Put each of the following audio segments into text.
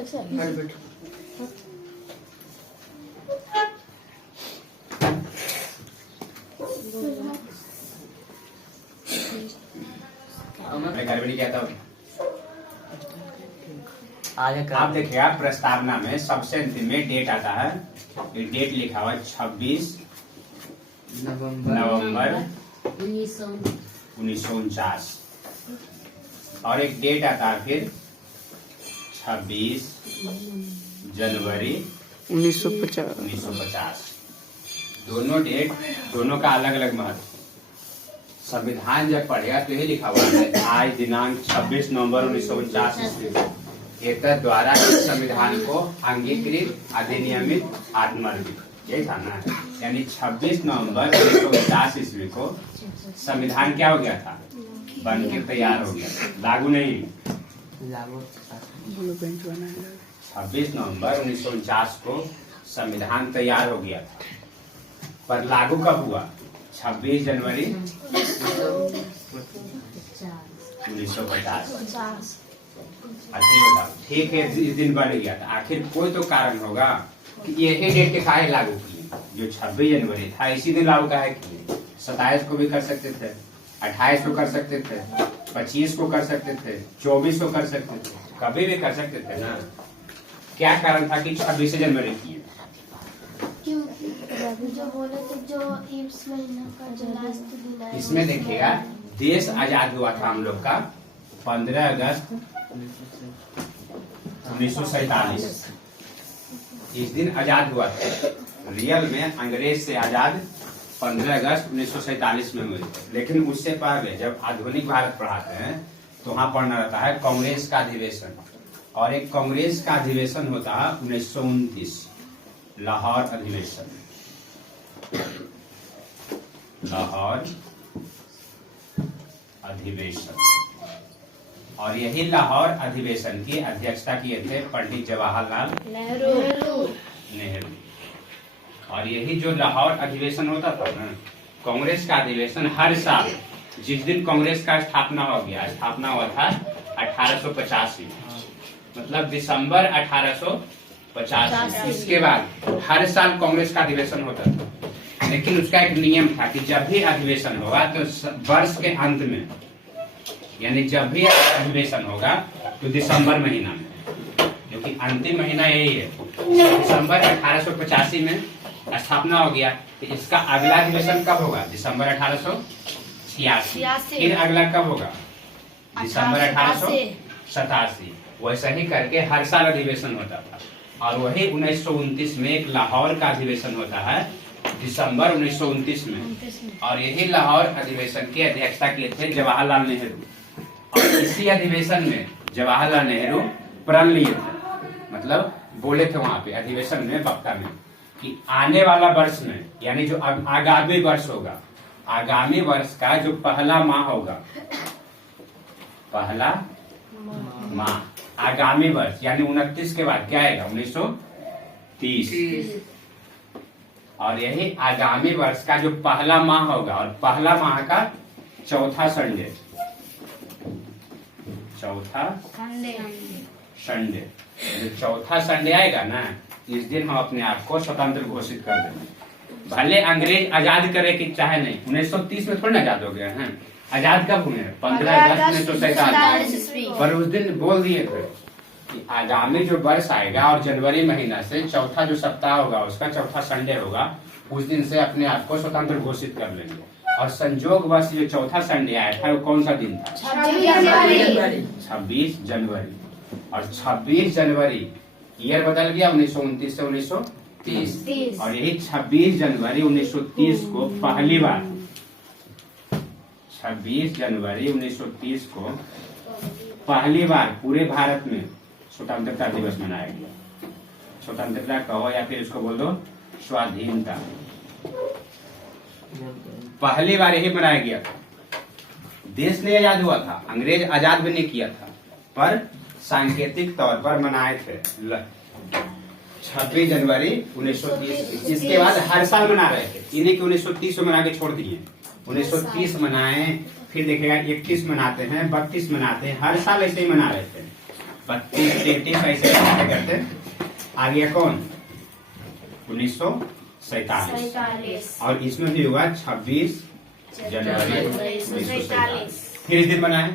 गड़बड़ी क्या था? आप देखिएगा प्रस्तावना में सबसे अंतिम में डेट आता है। ये डेट लिखा हुआ है 26 नवंबर 1949 और एक डेट आता है फिर 26 जनवरी 1950। दोनों डेट, दोनों का अलग अलग महत्व। संविधान जब पढ़ेगा तो यही लिखा हुआ है आज दिनांक 26 नवंबर 1949 ईस्वी एतद द्वारा इस संविधान को अंगीकृत अधिनियमित आत्मर्पित, यही था ना। यानी 26 नवंबर 1950 ईस्वी को संविधान क्या हो गया था? बनकर तैयार हो गया, लागू नहीं। 26 नवंबर 1949 को संविधान तैयार हो गया था, पर लागू कब हुआ? 26 जनवरी 1950। अच्छा बताओ, ठीक है इस दिन बढ़ गया था, आखिर कोई तो कारण होगा कि यही डेट के काहे लागू किए? जो 26 जनवरी था इसी दिन लागू काहे किए? 27 को भी कर सकते थे, 28 को कर सकते थे, 25 को कर सकते थे, 24 को कर सकते थे, कभी भी कर सकते थे ना। क्या कारण था कि 26 जनवरी किए? जो बोले थे जो इस महीना का जो लास्ट दिन है, इसमें देखिएगा देश आजाद हुआ था हम लोग का 15 अगस्त 1947। इस दिन आजाद हुआ था। रियल में अंग्रेज से आजाद 15 अगस्त 1947 में हुए थे। लेकिन उससे पहले जब आधुनिक भारत पढ़ाते हैं तो वहाँ पढ़ना रहता है कांग्रेस का अधिवेशन, और एक कांग्रेस का अधिवेशन होता है 1929 लाहौर अधिवेशन। लाहौर अधिवेशन, और यही लाहौर अधिवेशन की अध्यक्षता किए थे पंडित जवाहरलाल नेहरू। और यही जो लाहौर अधिवेशन होता था ना, कांग्रेस का अधिवेशन हर साल जिस दिन कांग्रेस का स्थापना हो गया, स्थापना हुआ था 1885, मतलब दिसंबर 1885। इसके बाद हर साल कांग्रेस का अधिवेशन होता था। लेकिन उसका एक नियम था कि जब भी अधिवेशन होगा तो वर्ष के अंत में, यानी जब भी अधिवेशन होगा तो दिसंबर महीना में, क्योंकि अंतिम महीना यही है। दिसंबर 1885 में स्थापना हो गया तो इसका अगला अधिवेशन कब होगा? दिसंबर 1886। फिर अगला कब होगा? दिसंबर 1887। वैसा ही करके हर साल अधिवेशन होता था। और वही 1929 में एक लाहौर का अधिवेशन होता है दिसंबर 1929 में, और यही लाहौर अधिवेशन की अध्यक्षता किए थे जवाहरलाल नेहरू। और इसी अधिवेशन में जवाहरलाल नेहरू प्रण लिए थे, मतलब बोले थे वहां पे अधिवेशन में, वक्ता में, कि आने वाला वर्ष में, यानी जो आगामी वर्ष होगा, आगामी वर्ष का जो पहला माह होगा, पहला माह आगामी वर्ष यानी 29 के बाद क्या आएगा? 1930। और यही आगामी वर्ष का जो पहला माह होगा, और पहला माह का चौथा संडे, जो चौथा संडे आएगा ना, इस दिन हम अपने आप को स्वतंत्र घोषित कर देंगे। भले अंग्रेज आजाद करे कि चाहे नहीं, 1930 में थोड़ा आजाद हो गए हैं। आजाद कब हुए? 15 अगस्त 1947। पर उस दिन बोल दिए थे कि आगामी जो वर्ष आएगा और जनवरी महीना से चौथा जो सप्ताह होगा, उसका चौथा संडे होगा, उस दिन से अपने आप को स्वतंत्र घोषित कर लेंगे। और संजोग वर्ष जो चौथा संडे आया था वो कौन सा दिन था? 26 जनवरी। और 26 जनवरी ईयर बदल गया 1929 से 1930। और यही 26 जनवरी 1930 को पहली बार, 26 जनवरी 1930 को पहली बार पूरे भारत में स्वतंत्रता दिवस मनाया गया। स्वतंत्रता कहो या फिर उसको बोल दो स्वाधीनता। पहली बार यही मनाया गया था। देश नहीं आजाद हुआ था, अंग्रेज आजाद भी नहीं किया था, पर सांकेतिक तौर पर मनाए थे 26 जनवरी 1930। इसके बाद हर साल मना रहे थे, इन्हीं के 1930 में मना के छोड़ दिए। 1930 मनाए, फिर देखेगा 31 मनाते हैं, 32 मनाते हैं, हर साल ऐसे ही मना रहे थे। 32, 33 ऐसे करते करते आ गया कौन 1947 और इसमें भी हुआ 26 जनवरी 1947 फिर इस दिन बनाए।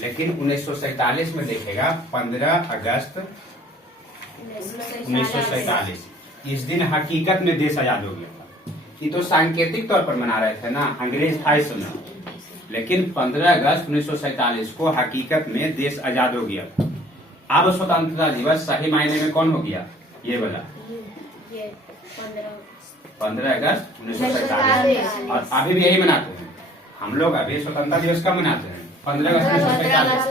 लेकिन 1947 में देखेगा 15 अगस्त 1947 इस दिन हकीकत में देश आजाद हो गया था। ये तो सांकेतिक तौर पर मना रहे थे ना, अंग्रेज था इस समय, लेकिन 15 अगस्त 1947 को हकीकत में देश आजाद हो गया। अब स्वतंत्रता दिवस सही मायने में कौन हो गया ये वाला 15 अगस्त 1947 और अभी भी यही मनाते हैं हम लोग। अभी स्वतंत्रता दिवस कब मनाते हैं 15 अगस्त 1947।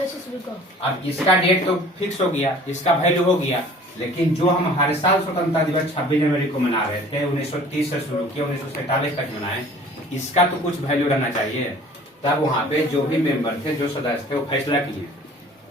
अब इसका डेट तो फिक्स हो गया, इसका वैल्यू हो गया, लेकिन जो हम हर साल स्वतंत्रता दिवस 26 जनवरी को मना रहे थे 1930 से शुरू किया 1947 तक मनाए, इसका तो कुछ वैल्यू रहना चाहिए। तब वहाँ पे जो भी मेंबर थे जो सदस्य थे वो फैसला किए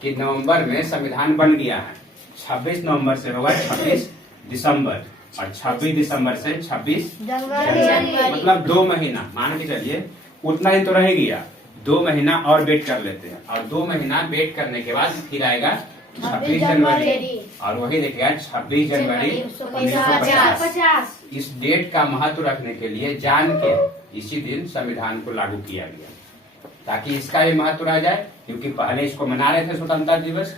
कि नवंबर में संविधान बन गया है, 26 नवंबर से होगा 26 दिसंबर और 26 दिसंबर से 26 जनवरी, मतलब 2 महीना मान के चलिए, उतना दिन तो रह गया, 2 महीना और वेट कर लेते हैं और 2 महीना वेट करने के बाद फिर आएगा 26 जनवरी और वही देखिएगा 26 जनवरी 1950। इस डेट का महत्व रखने के लिए जान के इसी दिन संविधान को लागू किया गया ताकि इसका भी महत्व रह जाए, क्योंकि पहले इसको मना रहे थे स्वतंत्रता दिवस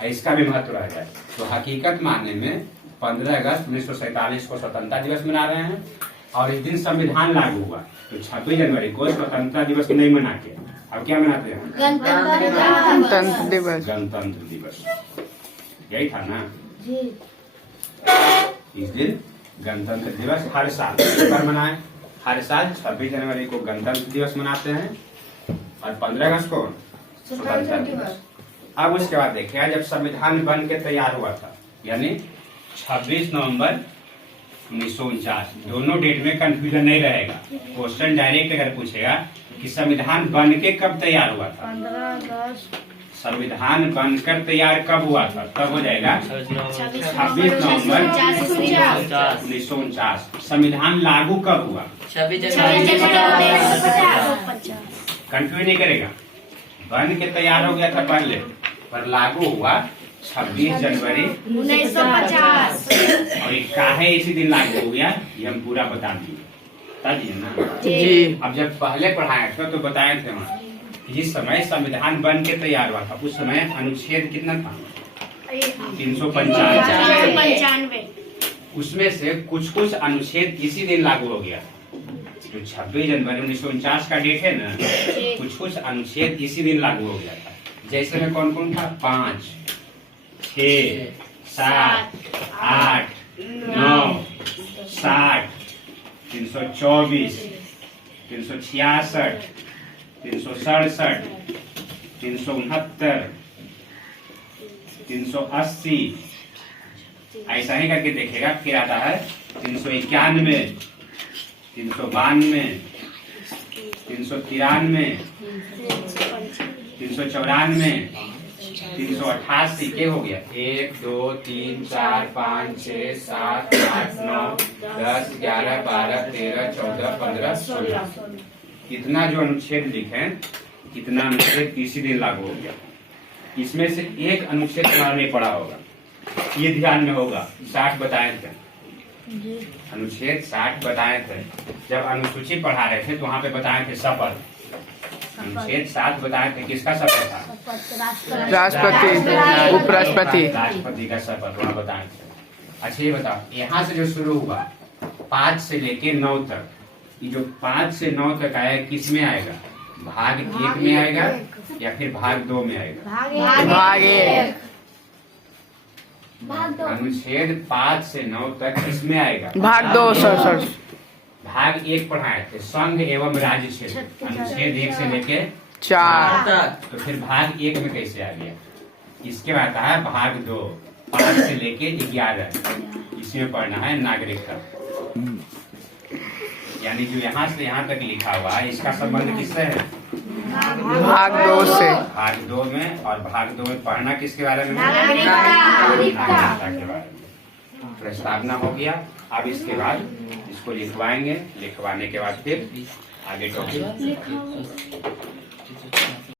और इसका भी महत्व रह जाए। तो हकीकत मानने में 15 अगस्त 1947 को स्वतंत्रता दिवस मना रहे हैं और इस दिन संविधान लागू हुआ। तो 26 जनवरी को स्वतंत्रता दिवस नहीं मना के अब क्या मनाते हैं गणतंत्र दिवस। गणतंत्र दिवस यही था ना जी। इस दिन गणतंत्र दिवस हर साल पर मनाए। हर साल 26 जनवरी को गणतंत्र दिवस मनाते हैं और 15 अगस्त को स्वतंत्रता दिवस। अब उसके बाद देखिए जब संविधान बन के तैयार हुआ था यानी 26 नवंबर 1949, दोनों डेट में कंफ्यूजन नहीं रहेगा। क्वेश्चन डायरेक्ट अगर पूछेगा कि संविधान बन के कब तैयार हुआ था, 15 अगस्त संविधान बनकर तैयार कब हुआ था, तब हो जाएगा 26 नवंबर 1949। संविधान लागू कब हुआ 26 जनवरी। कंफ्यूज नहीं करेगा। बन के तैयार हो गया था पहले पर लागू हुआ 26 जनवरी 1950। और ये काहे इसी दिन लागू हो गया ये हम पूरा बता दिए ना जी। अब जब पहले पढ़ाए थे तो बताए थे वहाँ जिस समय संविधान बन के तैयार हुआ था उस समय अनुच्छेद कितना था 395। उसमें से कुछ अनुच्छेद इसी दिन लागू हो गया। जो 26 जनवरी 1949 का डेट है ना, कुछ अनुच्छेद इसी दिन लागू हो गया था। जैसे में कौन कौन था 5, 6, 7, 8, 9, 60, 324, 366, 367, 369, 380 ऐसा ही करके देखेगा। फिर आता है 391, 392, 393, 394, 388 के हो गया 1 2 3 4 5 6 7 8 9 10 11 12 13 14 15 16 इतना जो अनुच्छेद लिखे इतना अनुच्छेद इसी दिन लागू हो गया। इसमें से एक अनुच्छेद तुम्हारा नहीं पढ़ा होगा, ये ध्यान में होगा। 60 बताए थे अनुच्छेद 60 बताए थे जब अनुसूची पढ़ा रहे थे तो वहाँ पे बताए थे शपथ। अनुच्छेद 7 बताए थे किसका शपथ था राष्ट्रपति उपराष्ट्रपति राष्ट्रपति का शपथ वहाँ बताए थे। अच्छा ये बताओ यहाँ से जो शुरू हुआ 5 से लेके 9 तक, ये जो 5 से 9 तक आया किस में आएगा, भाग 1 में आएगा या फिर भाग 2 में आएगा? भाग 1। अनुच्छेद 5 से 9 तक किसमें आएगा? भाग 2 सर। भाग 1 पढ़ाए थे संघ एवं राज्य क्षेत्र, अनुच्छेद 1 से लेके 4। तो फिर भाग 1 में कैसे आ गया? इसके बाद आता है भाग 2 5 से लेके 11, इसमें पढ़ना है नागरिकता। यानी जो यहाँ से यहाँ तक लिखा हुआ है इसका संबंध किससे है? भाग 2 से। भाग 2 में, और भाग 2 में पढ़ना किसके बारे में? नागरिकता के बारे में। प्रस्तावना हो गया। अब इसके बाद इसको लिखवाएंगे, लिखवाने के बाद फिर आगे टॉपिक